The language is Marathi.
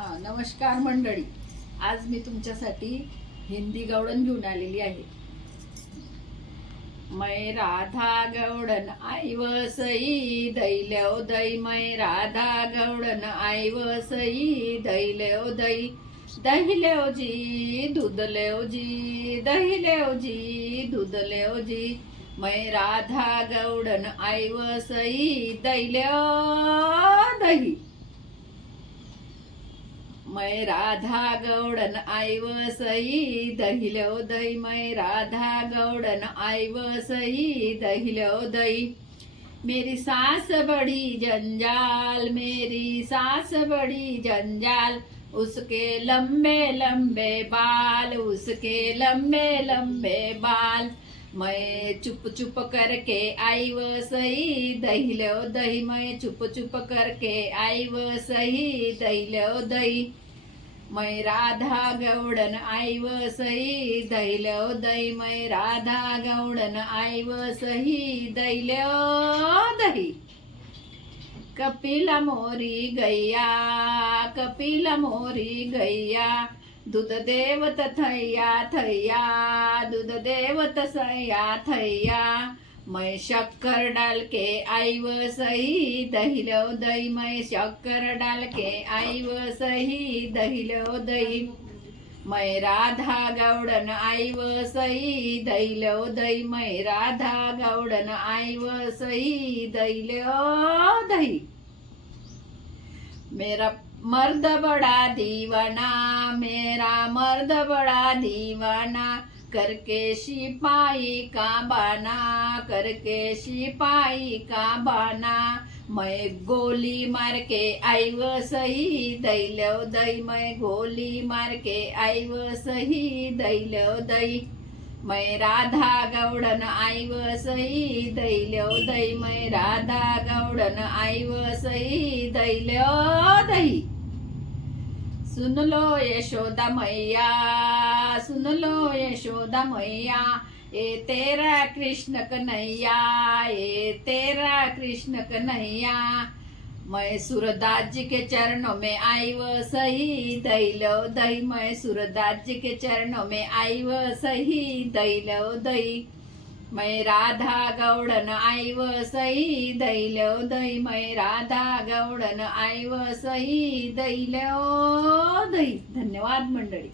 नमस्कार मंडळी. आज मी तुमच्यासाठी हिंदी गवळण घेऊन आलेली आहे. मै राधा गवळण आई वसई दैल्यो दै. मै राधा गवळण आई वसई दैल्यो दै. दहिल्यो जी दूधल्यो जी दहिल्यो जी दूधल्यो जी. मै राधा गवळण आई वसई दैल्यो दही. मै राधा गवळण आई वसई दहिल्यो दै. मै राधा गवळण आई वसई दहिल्यो दै. मेरी सास बड़ी जंजाल मेरी सास बड़ी जंजाल. उसके लंबे लंबे बाल उसके लंबे लंबे बाल. मैं चुप चुप करके आई वसई दहिल्यो दही. मैं चुप चुप करके आई वसई दहिल्यो दही. मै राधा गवळण आई वसई दैल्यो दै. मै राधा गवळण आई वसई दैल्यो दही. कपिला मोरी गैया कपिला मोरी गैया. दूध देवत थैया थैया दूध देवत सैया थैया. मैं शक्कर डाल के आई वसई दहिल्यो दही. मैं शक्कर डाल के आई वसई दहिल्यो दही. मैं राधा गवळण आई वसई दैल्यो दही. मैं राधा गवळण आई वसई दैल्यो दही. मेरा मर्द बड़ा दीवाना मेरा मर्द बड़ा दीवाना. करके सिपाही का बाना करके सिपाही का बाना. मैं गोली मार के आई वसई दैल्यो दही. मैं गोली मार के आई वसई दैल्यो दही. मैं राधा गवळण आई वसई दैल्यो दही. मैं राधा गवळण आई वसई दैल्यो दही. सुन लो यशोदा मैया सुन लो यशोदा मैया. ये तेरा कृष्ण कन्हैया ये तेरा कृष्ण कन्हैया. मैं सूरदास जी के चरणों में आई वसई दैल्यो दही. मैं सूरदास जी के चरणों में आई वसई दैल्यो दही. मैं राधा गवळण आई वसई दैल्यो दही. मैं राधा गवळण आई वसई दैल्यो दही. धन्यवाद मंडळी.